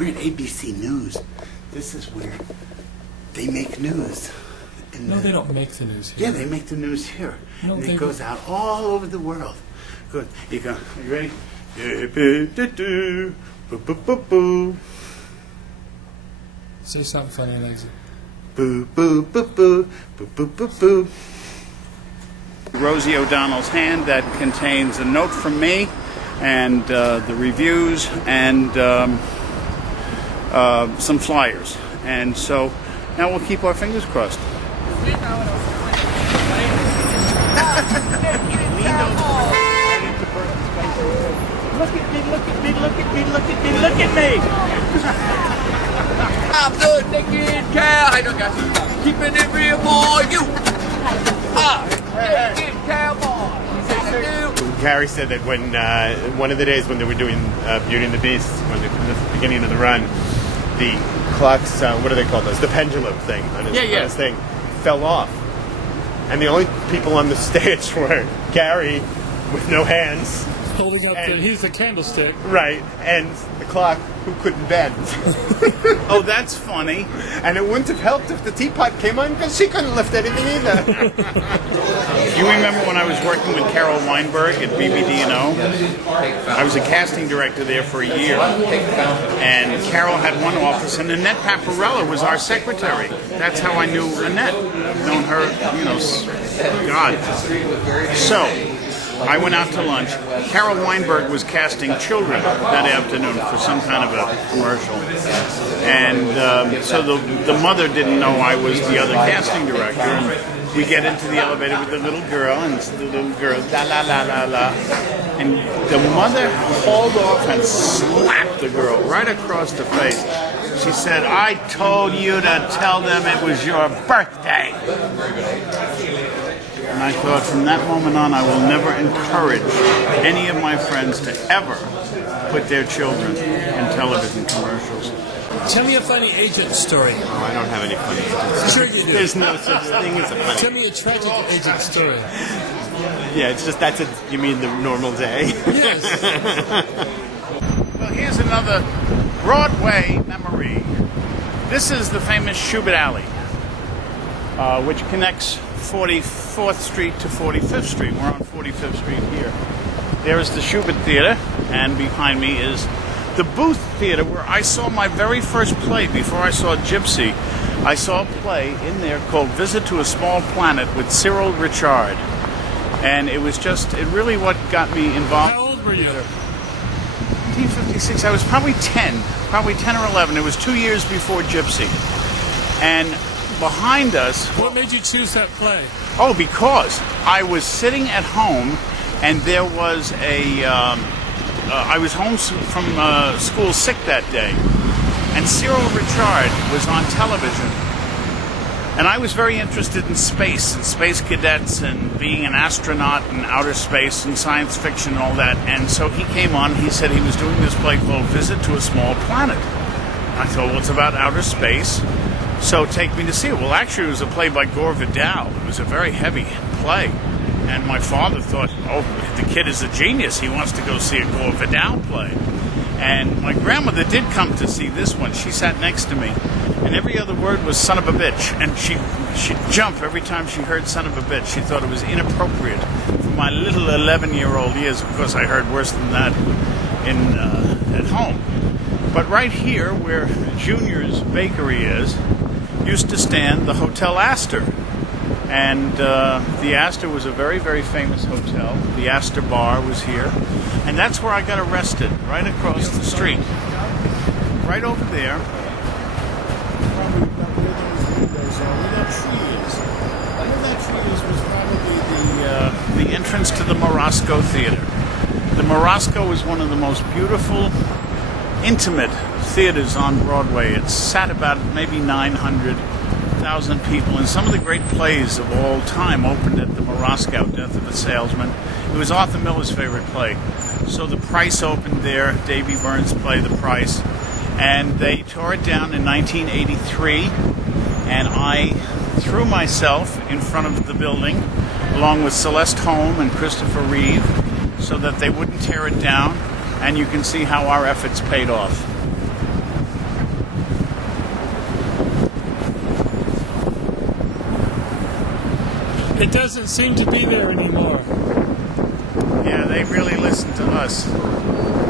We're at ABC News. This is where they make news. No, they don't make the news here. Yeah, they make the news here. No, And they it goes out all over the world. Good. You go. Are you ready? Boo, boo, boo, boo. Say something funny, Alexi. Boo, boo, boo, boo, boo, boo, boo, boo. Rosie O'Donnell's hand that contains a note from me and the reviews and some flyers. And so now we'll keep our fingers crossed. Look at me, look at me, look at me, look at me, look at me! I'm the naked cow. I don't got to keeping it real for you. Naked cowboy. Gary said that when one of the days when they were doing Beauty and the Beast, when in the beginning of the run, the clocks, what do they call those? The pendulum thing on his thing fell off. And the only people on the stage were Gary with no hands. Holding up he's the candlestick. Right, and the clock who couldn't bend. Oh, that's funny. And it wouldn't have helped if the teapot came on because she couldn't lift anything either. You remember when I was working with Carol Weinberg at BBD&O? I was a casting director there for a year. And Carol had one office, and Annette Paparella was our secretary. That's how I knew Annette. I've known her, God. So I went out to lunch. Carol Weinberg was casting children that afternoon for some kind of a commercial. And so the mother didn't know I was the other casting director. And we get into the elevator with the little girl, and the little girl, la la la la la. And the mother hauled off and slapped the girl right across the face. She said, "I told you to tell them it was your birthday." And I thought, from that moment on, I will never encourage any of my friends to ever put their children in television commercials. Tell me a funny agent story. Oh, I don't have any funny agents. Sure you do. There's no such thing as a funny. Tell me a tragic agent story. Yeah, it's just you mean the normal day? Yes. Well, here's another Broadway memory. This is the famous Shubert Alley, which connects 44th Street to 45th Street. We're on 45th Street here. There is the Shubert Theater, and behind me is the Booth Theater, where I saw my very first play. Before I saw Gypsy, I saw a play in there called Visit to a Small Planet with Cyril Richard. And it was really what got me involved. How old were you? 1956, I was probably 10 or 11. It was 2 years before Gypsy. And behind us... What made you choose that play? Oh, because I was sitting at home, and there was I was home from school sick that day, and Cyril Richard was on television. And I was very interested in space and space cadets and being an astronaut in outer space and science fiction and all that. And so he came on, he said he was doing this play called Visit to a Small Planet. I thought, well, it's about outer space, so take me to see it. Well, actually, it was a play by Gore Vidal. It was a very heavy play. And my father thought, oh, the kid is a genius. He wants to go see a Gore Vidal play. And my grandmother did come to see this one. She sat next to me. And every other word was son of a bitch. And she'd jump every time she heard son of a bitch. She thought it was inappropriate for my little 11-year-old years. Of course, I heard worse than that at home. But right here, where Junior's Bakery is, used to stand the Hotel Astor. And the Astor was a very, very famous hotel. The Astor Bar was here. And that's where I got arrested, right across the street. Right over there. Probably about where those windows are, where that tree is. Where that tree is was probably the entrance to the Morosco Theater. The Morosco is one of the most beautiful, intimate theaters on Broadway. It sat about maybe 900,000 people, and some of the great plays of all time opened at the Morosco, Death of a Salesman. It was Arthur Miller's favorite play. So The Price opened there, Davy Byrne's play The Price, and they tore it down in 1983, and I threw myself in front of the building along with Celeste Holm and Christopher Reeve so that they wouldn't tear it down, and you can see how our efforts paid off. It doesn't seem to be there anymore. Yeah, they really listen to us.